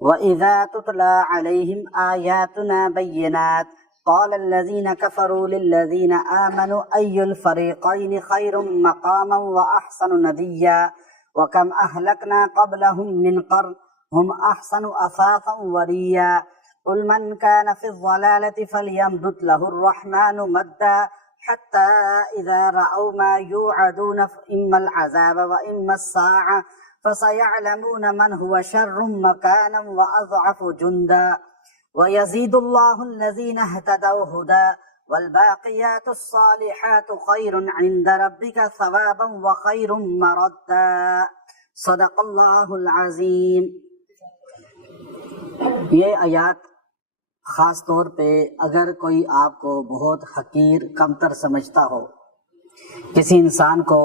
وَإِذَا تُتْلَى عَلَيْهِمْ آيَاتُنَا بَيِّنَاتٍ قَالَ الَّذِينَ كَفَرُوا لِلَّذِينَ آمَنُوا أَيُّ الْفَرِيقَيْنِ خَيْرٌ مَقَامًا وَأَحْسَنُ نَدِيًّا وَكَمْ أَهْلَكْنَا قَبْلَهُمْ مِنْ قَرْنٍ هُمْ أَحْسَنُ أَثَاثًا وَرِئْيًا قُلْ مَنْ كَانَ فِي الضَّلَالَةِ فَلْيَمْدُدْ لَهُ الرَّحْمَنُ مَدًّا حَتَّى إِذَا رَأَوْا مَا يُوعَدُونَ إِمَّا الْعَذَابَ وَإِمَّا السَّاعَةَ فَسَيَعْلَمُونَ مَنْ هُوَ شَرٌّ مَكَانًا وَأَضْعَفُ جُنْدًا وَيَزِيدُ اللَّهُ الَّذِينَ اهْتَدَوْا هُدًى وَالْبَاقِيَاتُ الصَّالِحَاتُ خَيْرٌ عِندَ رَبِّكَ ثَوَابًا وَخَيْرٌ مَرَدًّا صدق اللہ العظیم۔ یہ آیات خاص طور پہ اگر کوئی آپ کو بہت حقیر کمتر سمجھتا ہو، کسی انسان کو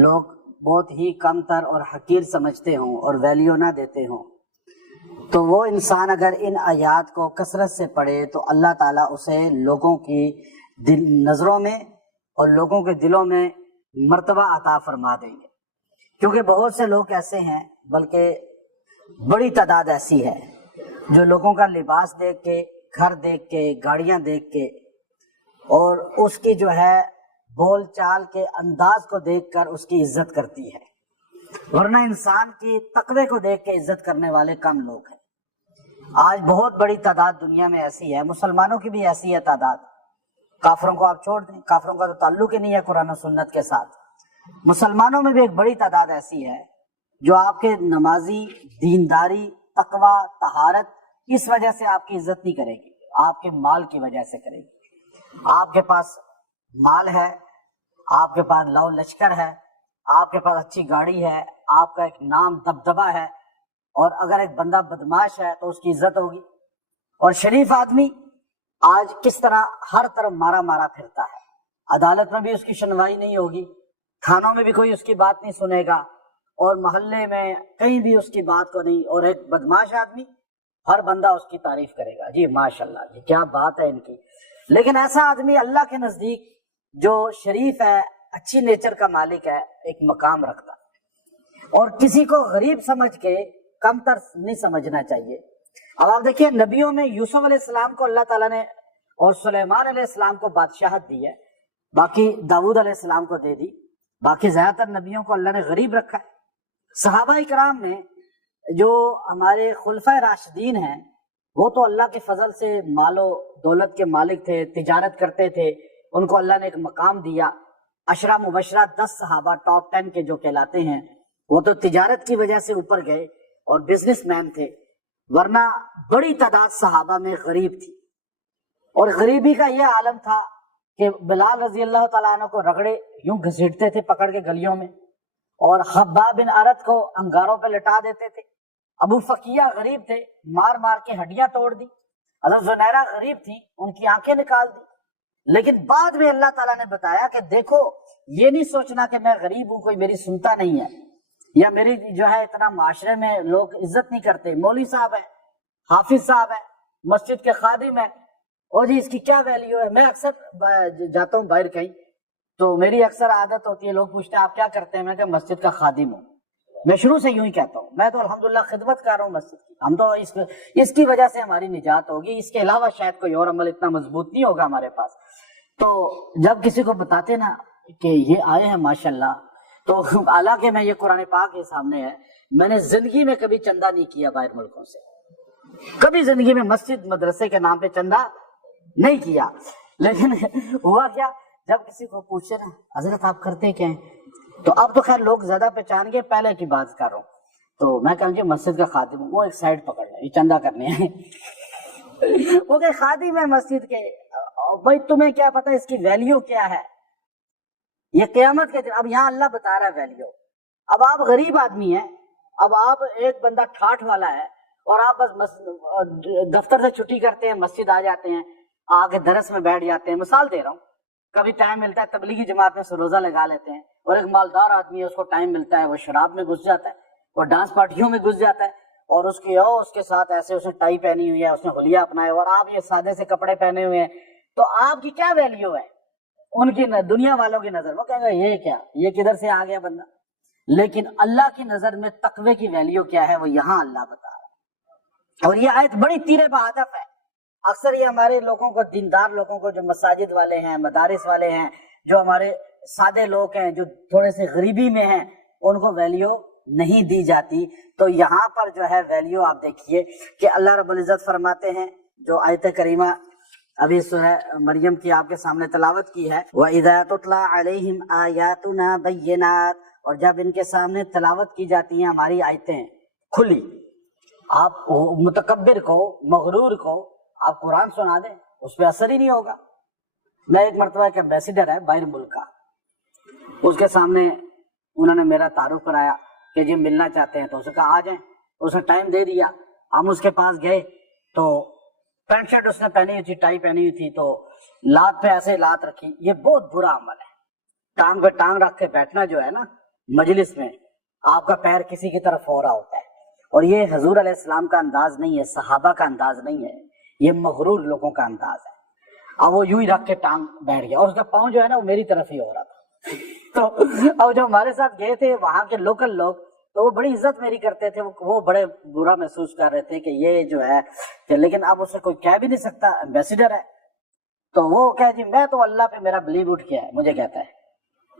لوگ بہت ہی کمتر اور حقیر سمجھتے ہوں اور ویلیو نہ دیتے ہوں، تو وہ انسان اگر ان آیات کو کثرت سے پڑھے تو اللہ تعالیٰ اسے لوگوں کی نظروں میں اور لوگوں کے دلوں میں مرتبہ عطا فرما دیں گے۔ کیونکہ بہت سے لوگ ایسے ہیں، بلکہ بڑی تعداد ایسی ہے جو لوگوں کا لباس دیکھ کے، گھر دیکھ کے، گاڑیاں دیکھ کے اور اس کی جو ہے بول چال کے انداز کو دیکھ کر اس کی عزت کرتی ہے، ورنہ انسان کی تقوی کو دیکھ کے عزت کرنے والے کم لوگ ہیں۔ آج بہت بڑی تعداد دنیا میں ایسی ہے، مسلمانوں کی بھی ایسی ہے تعداد، کافروں کو آپ چھوڑ دیں، کافروں کا تو تعلق ہی نہیں ہے قرآن و سنت کے ساتھ، مسلمانوں میں بھی ایک بڑی تعداد ایسی ہے جو آپ کے نمازی، دینداری، تقوی، طہارت اس وجہ سے آپ کی عزت نہیں کرے گی، آپ کے مال کی وجہ سے کرے گی۔ آپ کے پاس مال ہے، آپ کے پاس لو لشکر ہے، آپ کے پاس اچھی گاڑی ہے، آپ کا ایک نام دبدبہ ہے، اور اگر ایک بندہ بدماش ہے تو اس کی عزت ہوگی۔ اور شریف آدمی آج کس طرح ہر طرف مارا مارا پھرتا ہے، عدالت میں بھی اس کی سنوائی نہیں ہوگی، تھانوں میں بھی کوئی اس کی بات نہیں سنے گا، اور محلے میں کہیں بھی اس کی بات کو نہیں، اور ایک بدماش آدمی ہر بندہ اس کی تعریف کرے گا، جی ماشاءاللہ جی کیا بات ہے ان کی۔ لیکن ایسا آدمی اللہ کے نزدیک جو شریف ہے، اچھی نیچر کا مالک ہے، ایک مقام رکھتا ہے، اور کسی کو غریب سمجھ کے کمتر نہیں سمجھنا چاہیے۔ اب آپ دیکھیے نبیوں میں یوسف علیہ السلام کو اللہ تعالیٰ نے اور سلیمان علیہ السلام کو بادشاہت دی ہے، باقی داؤد علیہ السلام کو دے دی، باقی زیادہ تر نبیوں کو اللہ نے غریب رکھا ہے۔ صحابہ کرام میں جو ہمارے خلفۂ راشدین ہیں وہ تو اللہ کے فضل سے مال و دولت کے مالک تھے، تجارت کرتے تھے، ان کو اللہ نے ایک مقام دیا۔ عشرہ مبشرہ 10 صحابہ ٹاپ 10 کے جو کہلاتے ہیں وہ تو تجارت کی وجہ سے اوپر گئے اور بزنس مین تھے، ورنہ بڑی تعداد صحابہ میں غریب تھی، اور غریبی کا یہ عالم تھا کہ بلال رضی اللہ تعالیٰ عنہ کو رگڑے یوں گھسیٹتے تھے پکڑ کے گلیوں میں، اور خباب بن ارت کو انگاروں پہ لٹا دیتے تھے۔ ابو فقیہ غریب تھے، مار مار کے ہڈیاں توڑ دی۔ حضرت زنیرہ غریب تھی، ان کی آنکھیں نکال دی۔ لیکن بعد میں اللہ تعالیٰ نے بتایا کہ دیکھو یہ نہیں سوچنا کہ میں غریب ہوں، کوئی میری سنتا نہیں ہے، یا میری جو ہے اتنا معاشرے میں لوگ عزت نہیں کرتے، مولوی صاحب ہے، حافظ صاحب ہے، مسجد کے خادم ہے، اور جی اس کی کیا ویلیو ہے۔ میں اکثر جاتا ہوں باہر کہیں تو میری اکثر عادت ہوتی ہے، لوگ پوچھتے ہیں آپ کیا کرتے ہیں، میں کہ مسجد کا خادم ہوں۔ میں شروع سے یوں ہی کہتا ہوں، میں تو الحمدللہ خدمت کر رہا ہوں مسجد کی، ہم تو اس کی وجہ سے ہماری نجات ہوگی، اس کے علاوہ شاید کوئی اور عمل اتنا مضبوط نہیں ہوگا ہمارے پاس۔ تو جب کسی کو بتاتے نا کہ یہ آئے ہیں ماشاءاللہ، تو حالانکہ میں یہ قرآن پاک کے سامنے ہے، میں نے زندگی میں کبھی چندہ نہیں کیا باہر ملکوں سے، کبھی زندگی میں مسجد مدرسے کے نام پہ چندہ نہیں کیا۔ لیکن ہوا کیا، جب کسی کو پوچھے نا حضرت آپ کرتے کیا ہیں، تو اب تو خیر لوگ زیادہ پہچان گئے، پہلے کی بات کر رہا ہوں، تو میں کہا جی مسجد کا خادم ہوں، وہ ایک سائڈ پکڑ لیں، یہ چندہ کرنے ہیں وہ کہ خادم ہے مسجد کے، بھائی تمہیں کیا پتا اس کی ویلیو کیا ہے، یہ قیامت کے دن۔ اب یہاں اللہ بتا رہا ہے ویلیو۔ اب آپ غریب آدمی ہیں، اب آپ ایک بندہ ٹھاٹھ والا ہے، اور آپ بس دفتر سے چھٹی کرتے ہیں، مسجد آ جاتے ہیں، آگے درس میں بیٹھ جاتے ہیں۔ مثال دے رہا ہوں، کبھی ٹائم ملتا ہے تبلیغی جماعت میں روزہ لگا لیتے ہیں، اور ایک مالدار آدمی ہے، اس کو ٹائم ملتا ہے وہ شراب میں گھس جاتا ہے، وہ ڈانس پارٹیوں میں گھس جاتا ہے، اور اس کے ساتھ ایسے اس نے ٹائی پہنی ہوئی ہے، اس نے حلیہ اپنا ہے، اور آپ یہ سادے سے کپڑے پہنے ہوئے ہیں، تو آپ کی کیا ویلیو ہے ان کی دنیا والوں کی نظر؟ وہ کہیں گے یہ کیا، یہ کدھر سے آ گیا بندہ۔ لیکن اللہ کی نظر میں تقوی کی ویلیو کیا ہے وہ یہاں اللہ بتا رہا ہے۔ اور یہ آیت بڑی تیرے بہدف ہے. اکثر یہ ہمارے لوگوں کو، دیندار لوگوں کو، جو مساجد والے ہیں، مدارس والے ہیں، جو ہمارے سادے لوگ ہیں، جو تھوڑے سے غریبی میں ہیں، ان کو ویلیو نہیں دی جاتی. تو یہاں پر جو ہے ویلیو آپ دیکھیے کہ اللہ رب العزت فرماتے ہیں، جو آیت کریمہ ابھی سورہ مریم کی آپ کے سامنے تلاوت کی ہے، وَإِذَا تُتْلَىٰ عَلَيْهِمْ آيَاتُنَا بَيِّنَاتٍ، اور جب ان کے سامنے تلاوت کی جاتی ہیں ہماری آیتیں کھلی، آپ متکبر کو، مغرور کو آپ قرآن سنا دیں، اس پہ اثر ہی نہیں ہوگا. میں ایک مرتبہ ایک ایمبیسیڈر ہے باہر ملک کا، اس کے سامنے انہوں نے میرا تعارف کرایا کہ جی ملنا چاہتے ہیں، تو اس نے کہا آ جائیں. اس نے ٹائم دے دیا، ہم اس کے پاس گئے تو پینٹ شرٹ اس نے پہنی ہوئی تھی، ٹائی پہنی ہوئی تھی، تو لات پہ ایسے لات رکھی. یہ بہت برا عمل ہے. ٹانگ پہ ٹانگ رکھ کے بیٹھنا جو ہے نا مجلس میں، آپ کا پیر کسی کی طرف ہو رہا ہوتا ہے، اور یہ حضور علیہ السلام کا انداز نہیں ہے، صحابہ کا انداز نہیں ہے، یہ مغرور لوگوں کا انداز ہے. اب وہ یوں ہی رکھ کے ٹانگ بیٹھ گیا، اور اس کا پاؤں جو ہے نا وہ میری طرف ہی ہو رہا تھا. تو اب جو ہمارے ساتھ گئے تھے وہاں کے لوکل لوگ، تو وہ بڑی عزت میری کرتے تھے، وہ بڑے برا محسوس کر رہے تھے کہ یہ جو ہے، لیکن اب اسے کوئی کہہ بھی نہیں سکتا، ایمبیسیڈر ہے. تو وہ کہے جی میں تو اللہ پہ میرا بلیو اٹھ گیا ہے، مجھے کہتا ہے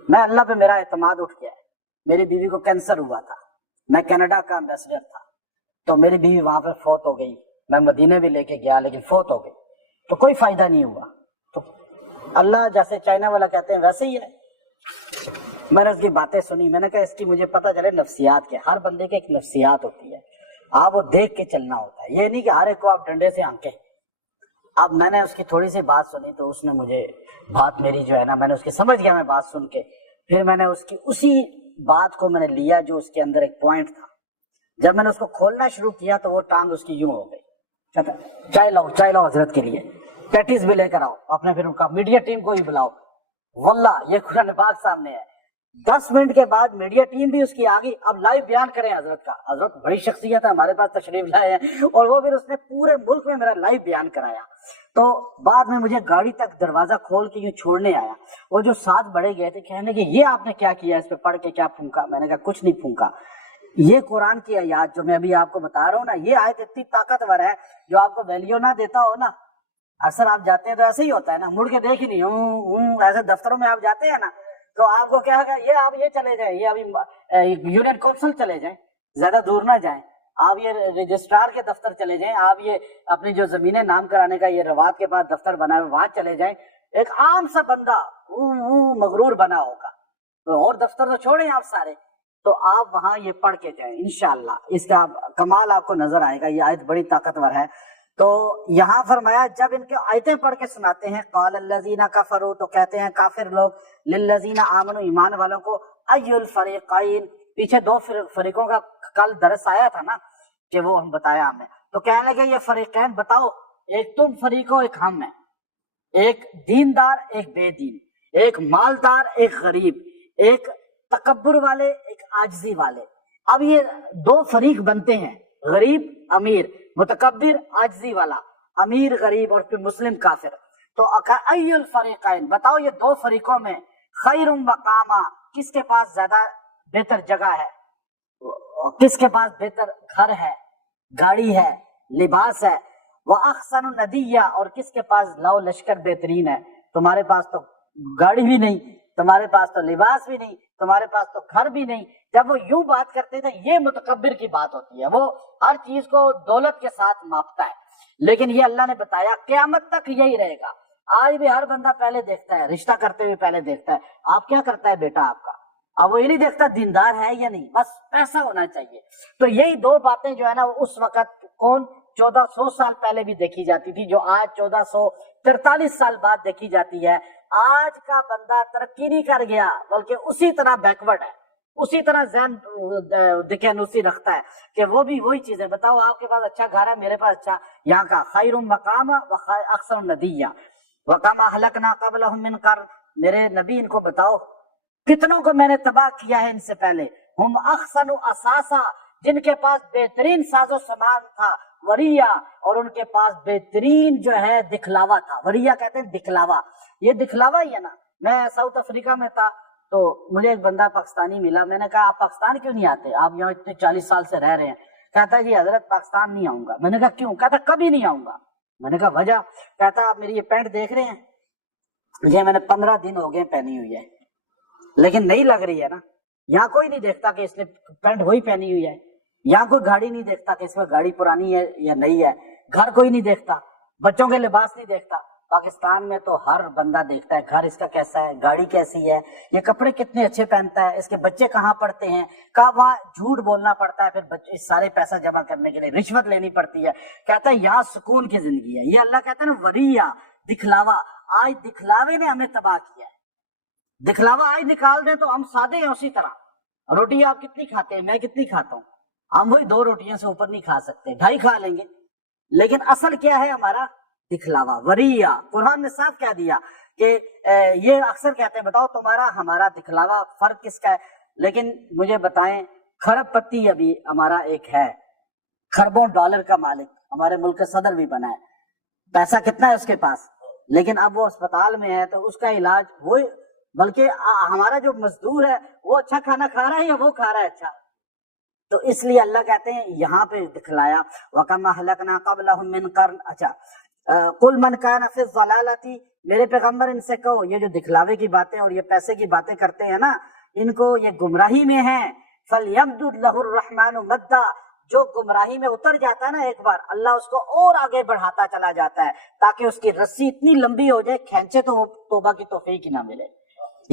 میں اللہ پہ میرا اعتماد اٹھ گیا ہے. میری بیوی کو کینسر ہوا تھا، میں کینیڈا کا ایمبیسیڈر تھا، تو میری بیوی وہاں پہ فوت ہو گئی. میں مدینے بھی لے کے گیا لیکن فوت ہو گئی، تو کوئی فائدہ نہیں ہوا. تو اللہ جیسے چائنا والا کہتے ہیں ویسے ہی ہے. میں نے اس کی باتیں سنی، میں نے کہا اس کی مجھے پتہ چلے نفسیات کے، ہر بندے کے ایک نفسیات ہوتی ہے، آپ وہ دیکھ کے چلنا ہوتا ہے، یہ نہیں کہ ہر ایک کو آپ ڈنڈے سے ہانکیں. اب میں نے اس کی تھوڑی سی بات سنی تو اس نے مجھے بات میری جو ہے نا، میں نے اس کی سمجھ گیا، میں بات سن کے پھر میں نے اس کی اسی بات کو میں نے لیا جو اس کے اندر ایک پوائنٹ تھا. جب میں نے اس کو کھولنا شروع کیا تو وہ ٹانگ اس کی یوں ہو گئی. چائے لاؤ حضرت کے لیے، پیٹیز بھی لے کر آؤ، اپنے پھر ان کا میڈیا ٹیم کو بھی بلاؤ. واللہ یہ قرآن پاک سامنے ہے. 10 منٹ کے بعد میڈیا ٹیم بھی اس کی آ گئی. اب لائیو بیان کریں حضرت کا، حضرت بڑی شخصیت ہے، ہمارے پاس تشریف لائے ہیں، اور وہ پھر اس نے پورے ملک میں میرا لائیو بیان کرایا. تو بعد میں مجھے گاڑی تک دروازہ کھول کے یوں چھوڑنے آیا. وہ جو ساتھ بڑے گئے تھے کہنے کہ یہ آپ نے کیا کیا، اس پہ پڑھ کے کیا پھونکا؟ میں نے کہا کچھ نہیں پھونکا. یہ قرآن کی آیات جو میں ابھی آپ کو بتا رہا ہوں نا، یہ آیت اتنی طاقتور ہے، جو آپ کو ویلیو نہ دیتا ہو نا. اکثر آپ جاتے ہیں تو ایسے ہی ہوتا ہے نا، مڑ کے دیکھ ہی نہیں، ایسے دفتروں میں آپ جاتے ہیں نا تو آپ کو کیا ہے، یہ آپ یہ چلے جائیں، یہ ابھی یونین کونسل چلے جائیں، زیادہ دور نہ جائیں، آپ یہ رجسٹرار کے دفتر چلے جائیں، آپ یہ اپنی جو زمینیں نام کرانے کا یہ روات کے پاس دفتر بنا ہے وہاں چلے جائیں. ایک عام سا بندہ مغرور بنا ہوگا، تو اور دفتر تو چھوڑیں آپ سارے، تو آپ وہاں یہ پڑھ کے جائیں، انشاءاللہ اس کا کمال آپ کو نظر آئے گا. یہ آیت بڑی طاقتور ہے. تو یہاں فرمایا جب ان کے آیتیں پڑھ کے سناتے ہیں، قال الذین کفروا، تو کہتے ہیں کافر لوگ، للذین آمنوا، ایمان والوں کو، ای الفریقین، پیچھے 2 فریقوں کا کل درس آیا تھا نا کہ وہ ہم بتایا ہمیں، تو کہنے لگے یہ فریقین بتاؤ، ایک تم فریق ہو، ایک ہم ہیں، ایک دیندار ایک بے دین، ایک مالدار ایک غریب، ایک تکبر والے ایک عاجزی والے. اب یہ 2 فریق بنتے ہیں، غریب امیر، متکبر عاجزی والا، امیر غریب، اور پھر مسلم کافر. تو ای الفریقین، بتاؤ یہ 2 فریقوں میں خیر مقاما، کس کے پاس زیادہ بہتر جگہ ہے، کس کے پاس بہتر گھر ہے، گاڑی ہے، لباس ہے، واحسن ندیہ، اور کس کے پاس لاؤ لشکر بہترین ہے. تمہارے پاس تو گاڑی بھی نہیں، تمہارے پاس تو لباس بھی نہیں، تمہارے پاس تو گھر بھی نہیں. جب وہ یوں بات کرتے تھے، یہ متکبر کی بات ہوتی ہے، وہ ہر چیز کو دولت کے ساتھ ماپتا ہے. لیکن یہ اللہ نے بتایا قیامت تک یہی رہے گا. آج بھی ہر بندہ پہلے دیکھتا ہے، رشتہ کرتے ہوئے پہلے دیکھتا ہے آپ کیا کرتا ہے بیٹا آپ کا. اب وہ یہ نہیں دیکھتا دیندار ہے یا نہیں، بس پیسہ ہونا چاہیے. تو یہی 2 باتیں جو ہے نا اس وقت 1400 سال پہلے بھی دیکھی جاتی تھی، جو آج 1443 سال بعد دیکھی جاتی ہے. آج کا بندہ ترقی نہیں کر گیا بلکہ اسی طرح بیکورڈ ہے، اسی طرح ذہن دقیانوسی رکھتا ہے کہ وہ بھی وہی چیزیں. بتاؤ آپ کے پاس اچھا گھر ہے، میرے پاس اچھا، یہاں کا خیر مقام اکثر ندیہ وکم اہلکنا قبلہم من قرن. میرے نبی ان کو بتاؤ کتنوں کو میں نے تباہ کیا ہے ان سے پہلے. ہم احسن اساسا، جن کے پاس بہترین ساز و سامان تھا، وریا، اور ان کے پاس بہترین جو ہے دکھلاوا تھا. وریا کہتے ہیں دکھلاوا، یہ دکھلاوا ہی ہے نا. میں ساؤتھ افریقہ میں تھا تو مجھے ایک بندہ پاکستانی ملا، میں نے کہا آپ پاکستان کیوں نہیں آتے، آپ یہاں اتنے 40 سال سے رہ رہے ہیں. کہتا ہے جی حضرت پاکستان نہیں آؤں گا. میں نے کہا کیوں؟ کہتا کبھی نہیں آؤں گا. میں نے کہا وجہ؟ کہتا آپ میری یہ پینٹ دیکھ رہے ہیں، یہ میں نے 15 دن ہو گئے پہنی ہوئی ہے، لیکن نہیں لگ رہی ہے نا. یہاں کوئی نہیں دیکھتا کہ اس نے پینٹ وہی پہنی ہوئی ہے، یہاں کوئی گاڑی نہیں دیکھتا کہ اس میں گاڑی پرانی ہے یا نئی ہے، گھر کوئی نہیں دیکھتا، بچوں کے لباس نہیں دیکھتا. پاکستان میں تو ہر بندہ دیکھتا ہے گھر اس کا کیسا ہے، گاڑی کیسی ہے، یہ کپڑے کتنے اچھے پہنتا ہے، اس کے بچے کہاں پڑھتے ہیں. کہاں وہاں جھوٹ بولنا پڑتا ہے، پھر بچے سارے پیسہ جمع کرنے کے لیے رشوت لینی پڑتی ہے. کہتا ہے یہاں سکون کی زندگی ہے. یہ اللہ کہتا ہے نا وریا، دکھلاوا. آج دکھلاوے نے ہمیں تباہ کیا ہے. دکھلاوا آج نکال دیں تو ہم سادے ہیں اسی طرح. روٹی آپ کتنی کھاتے ہیں؟ میں کتنی کھاتا ہوں؟ ہم وہی 2 روٹیاں سے اوپر نہیں کھا سکتے، 2.5 کھا لیں گے. لیکن اصل کیا ہے ہمارا؟ دکھلاوا، وریا. قرآن نے صاف کہہ دیا کہ یہ اکثر کہتے ہیں بتاؤ تمہارا ہمارا دکھلاوا فرق کس کا ہے. لیکن مجھے بتائیں، کھرب پتی ابھی ہمارا ایک ہے کھربوں ڈالر کا مالک، ہمارے ملک کا صدر بھی بنا ہے، پیسہ کتنا ہے اس کے پاس، لیکن اب وہ اسپتال میں ہے تو اس کا علاج وہ، بلکہ ہمارا جو مزدور ہے وہ اچھا کھانا کھا رہا ہے یا وہ کھا رہا ہے اچھا. تو اس لیے اللہ کہتے ہیں یہاں پہ دکھلایا وَكَمَا أَهْلَكْنَا قَبْلَهُم مِّن قَرْنٍ. اچھا قُلْ مَنْ كَانَ فِي الضَّلَالَةِ، میرے پیغمبر ان سے کہو یہ جو دکھلاوے کی باتیں اور یہ پیسے کی باتیں کرتے ہیں نا، ان کو یہ گمراہی میں ہیں. فَلْيَمْدُدْ لَهُ الرَّحْمَنُ مَدًّا، جو گمراہی میں اتر جاتا ہے نا ایک بار، اللہ اس کو اور آگے بڑھاتا چلا جاتا ہے تاکہ اس کی رسی اتنی لمبی ہو جائے کھینچے تو توبہ کی توفیق ہی نہ ملے.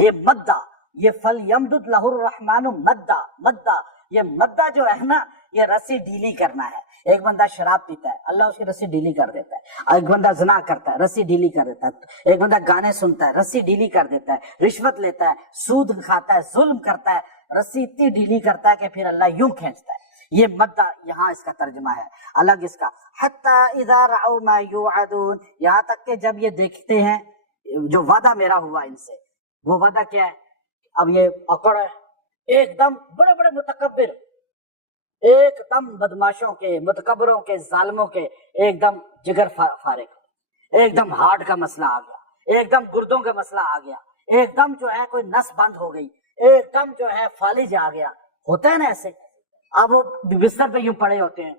یہ مدہ، یہ فَلْيَمْدُدْ لَهُ الرَّحْمَنُ مَدًّا. مدہ، یہ مدہ جو ہے نا یہ رسی ڈھیلی کرنا ہے. ایک بندہ شراب پیتا ہے، اللہ اس کی رسی ڈھیلی کر دیتا ہے. ایک بندہ زنا کرتا ہے، رسی ڈھیلی کر دیتا ہے. ایک بندہ گانے سنتا ہے، رسی ڈھیلی کر دیتا ہے. رشوت لیتا ہے، سود کھاتا ہے، ظلم کرتا ہے، رسی اتنی ڈھیلی کرتا ہے کہ پھر اللہ یوں کھینچتا ہے. یہ مدہ یہاں اس کا ترجمہ ہے الگ اس کا. حتی اذا رأوا ما یوعدون، یہاں تک کہ جب یہ دیکھتے ہیں جو وعدہ میرا ہوا ان سے. وہ وعدہ کیا ہے؟ اب یہ اکڑ ہے ایک دم، بڑے بڑے متکبر، ایک دم بدماشوں کے، متکبروں کے، ظالموں کے ایک دم جگر فارغ، ایک دم ہارٹ کا مسئلہ آ گیا، ایک دم گردوں کا مسئلہ آ گیا، ایک دم جو ہے کوئی نس بند ہو گئی، ایک دم جو ہے فالج آ گیا. ہوتا ہے نا ایسے. اب وہ بستر پہ یوں پڑے ہوتے ہیں،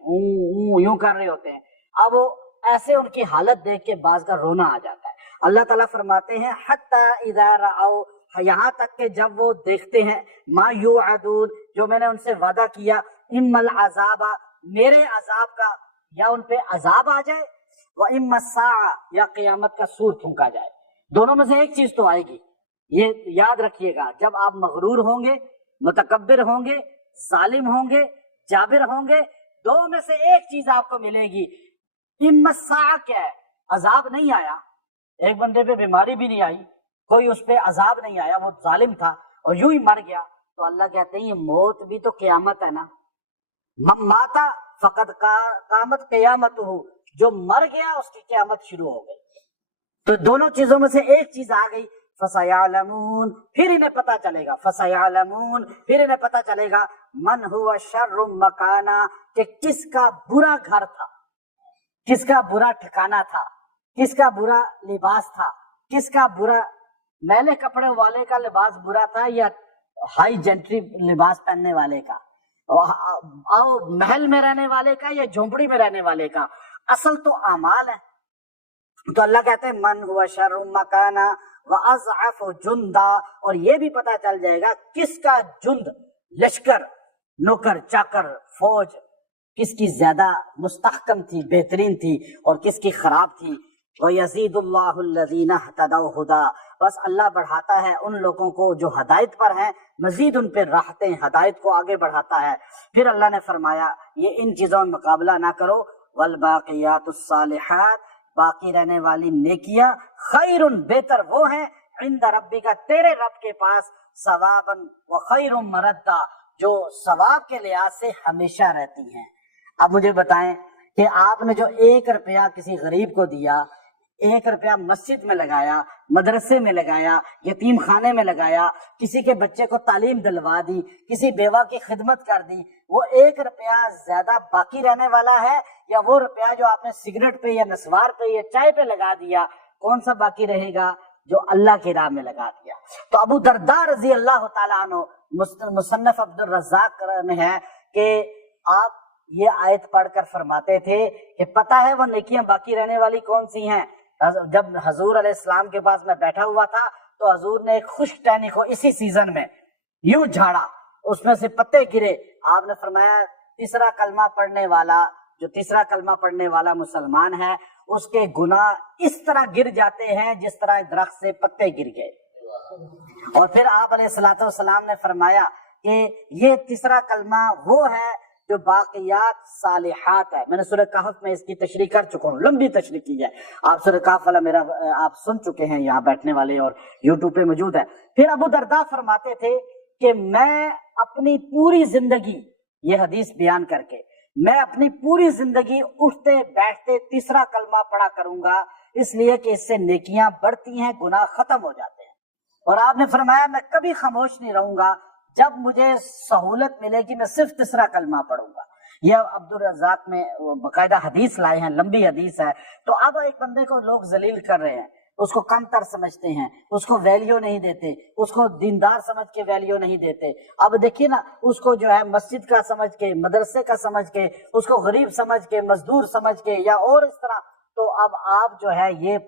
یوں کر رہے ہوتے ہیں. اب وہ ایسے ان کی حالت دیکھ کے بعض کا رونا آ جاتا ہے. اللہ تعالیٰ فرماتے ہیں حتی اذا رأوا، یہاں تک کہ جب وہ دیکھتے ہیں ما یوعدون، جو میں نے ان سے وعدہ کیا، اما العذاب، میرے عذاب کا، یا ان پہ عذاب آ جائے، و اما الساعہ، یا قیامت کا سور پھونکا جائے. دونوں میں سے ایک چیز تو آئے گی. یہ یاد رکھیے گا، جب آپ مغرور ہوں گے، متکبر ہوں گے، ظالم ہوں گے، جابر ہوں گے، دو میں سے ایک چیز آپ کو ملے گی. اما الساعہ کیا ہے؟ عذاب نہیں آیا، ایک بندے پہ بیماری بھی نہیں آئی، کوئی اس پہ عذاب نہیں آیا، وہ ظالم تھا اور یوں ہی مر گیا، تو اللہ کہتے ہیں یہ موت بھی تو قیامت ہے نا. من مات فقد قامت قیامت ہو، جو مر گیا اس کی قیامت شروع ہو گئی. تو دونوں چیزوں میں سے ایک چیز آ گئی. فَسَيَعْلَمُونَ، پھر انہیں پتا چلے گا. فَسَيَعْلَمُونَ، پھر انہیں پتا چلے گا. من هو شر مکانا، کہ کس کا برا گھر تھا، کس کا برا ٹھکانہ تھا، کس کا برا لباس تھا، کس کا برا، میلے کپڑے والے کا لباس برا تھا یا ہائی جینٹری لباس پہننے والے کا، محل میں رہنے والے کا یا جھونپڑی میں رہنے والے کا. اصل تو اعمال ہے. تو اللہ کہتے ہیں من ہوا شر مکانا واضعف جندا، اور یہ بھی پتا چل جائے گا کس کا جند، لشکر، نوکر چاکر، فوج کس کی زیادہ مستحکم تھی، بہترین تھی، اور کس کی خراب تھی. وَيَزِيدُ اللَّهُ الَّذِينَ اهْتَدَوْا هُدًى، بس اللہ بڑھاتا ہے ان لوگوں کو جو ہدایت پر ہیں، مزید ان پہ راحتیں، ہدایت کو آگے بڑھاتا ہے. پھر اللہ نے فرمایا یہ ان چیزوں میں مقابلہ نہ کرو. وَالْبَاقِيَاتُ الصَّالِحَاتُ، باقی رہنے والی نیکیاں، خیر، بہتر وہ ہیں، عند ربک، تیرے رب کے پاس، ثوابا وخیر مردا، جو ثواب کے لحاظ سے ہمیشہ رہتی ہیں. اب مجھے بتائیں کہ آپ نے جو 1 روپیہ کسی غریب کو دیا، 1 روپیہ مسجد میں لگایا، مدرسے میں لگایا، یتیم خانے میں لگایا، کسی کے بچے کو تعلیم دلوا دی، کسی بیوہ کی خدمت کر دی، وہ 1 روپیہ زیادہ باقی رہنے والا ہے یا وہ روپیہ جو آپ نے سگریٹ پہ یا نسوار پہ یا چائے پہ لگا دیا، کون سا باقی رہے گا؟ جو اللہ کی راہ میں لگا دیا. تو ابو درداء رضی اللہ تعالیٰ عنہ، مصنف عبد الرزاق میں ہے کہ آپ یہ آیت پڑھ کر فرماتے تھے کہ پتہ ہے وہ نیکیاں باقی رہنے والی کون سی ہیں؟ جب حضور علیہ السلام کے پاس میں بیٹھا ہوا تھا تو حضور نے ایک خشک ٹہنی کو اسی سیزن میں یوں جھاڑا، اس میں سے پتے گرے، آپ نے فرمایا تیسرا کلمہ پڑھنے والا، جو تیسرا کلمہ پڑھنے والا مسلمان ہے، اس کے گناہ اس طرح گر جاتے ہیں جس طرح درخت سے پتے گر گئے۔ اور پھر آپ علیہ الصلوۃ والسلام نے فرمایا کہ یہ تیسرا کلمہ وہ ہے جو باقیات صالحات ہے۔ میں نے سورہ کہف میں اس کی تشریح کر چکا ہوں، لمبی تشریح کی ہے، آپ سورہ کہف والا میرا آپ سن چکے ہیں یہاں بیٹھنے والے، اور یوٹیوب پہ موجود ہے۔ پھر ابو درداء فرماتے تھے کہ میں اپنی پوری زندگی، یہ حدیث بیان کر کے، میں اپنی پوری زندگی اٹھتے بیٹھتے تیسرا کلمہ پڑھا کروں گا، اس لیے کہ اس سے نیکیاں بڑھتی ہیں، گناہ ختم ہو جاتے ہیں۔ اور آپ نے فرمایا میں کبھی خاموش نہیں رہوں گا، جب مجھے سہولت ملے گی میں صرف تیسرا کلمہ پڑھوں گا۔ یہ عبد الرزاق میں باقاعدہ حدیث لائے ہیں، لمبی حدیث ہے۔ تو اب ایک بندے کو لوگ ذلیل کر رہے ہیں، اس کو کم تر سمجھتے ہیں، اس کو ویلیو نہیں دیتے، اس کو دیندار سمجھ کے ویلیو نہیں دیتے۔ اب دیکھیے نا، اس کو جو ہے مسجد کا سمجھ کے، مدرسے کا سمجھ کے، اس کو غریب سمجھ کے، مزدور سمجھ کے، یا اور اس طرح۔ تو اب آپ جو ہے یہ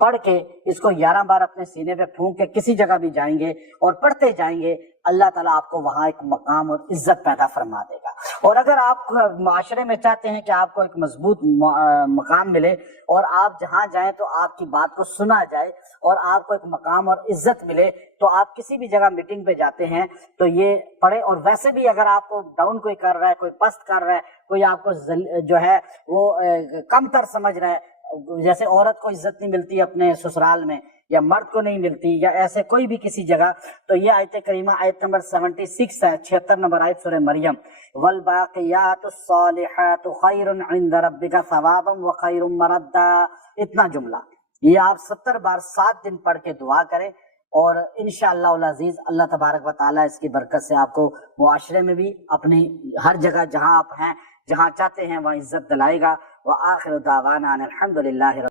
پڑھ کے اس کو 11 بار اپنے سینے پہ پھونک کے کسی جگہ بھی جائیں گے اور پڑھتے جائیں گے، اللہ تعالیٰ آپ کو وہاں ایک مقام اور عزت پیدا فرما دے گا۔ اور اگر آپ معاشرے میں چاہتے ہیں کہ آپ کو ایک مضبوط مقام ملے اور آپ جہاں جائیں تو آپ کی بات کو سنا جائے اور آپ کو ایک مقام اور عزت ملے، تو آپ کسی بھی جگہ میٹنگ پہ جاتے ہیں تو یہ پڑھیں۔ اور ویسے بھی اگر آپ کو ڈاؤن کوئی کر رہا ہے، کوئی پست کر رہا ہے، کوئی آپ کو جو ہے وہ کم تر سمجھ رہا ہے، جیسے عورت کو عزت نہیں ملتی اپنے سسرال میں، یا مرد کو نہیں ملتی، یا ایسے کوئی بھی کسی جگہ، تو یہ آیت کریمہ آیت نمبر 76 ہے، 76 نمبر آیت سورہ مریم، والباقیات الصالحات خیر عند ربک ثوابا وخیر مردا، اتنا جملہ یہ آپ 70 بار 7 دن پڑھ کے دعا کریں، اور انشاءاللہ العزیز اللہ تبارک و تعالیٰ اس کی برکت سے آپ کو معاشرے میں بھی، اپنی ہر جگہ جہاں آپ ہیں، جہاں چاہتے ہیں وہاں عزت دلائے گا۔ وآخر دعوانا الحمدللہ۔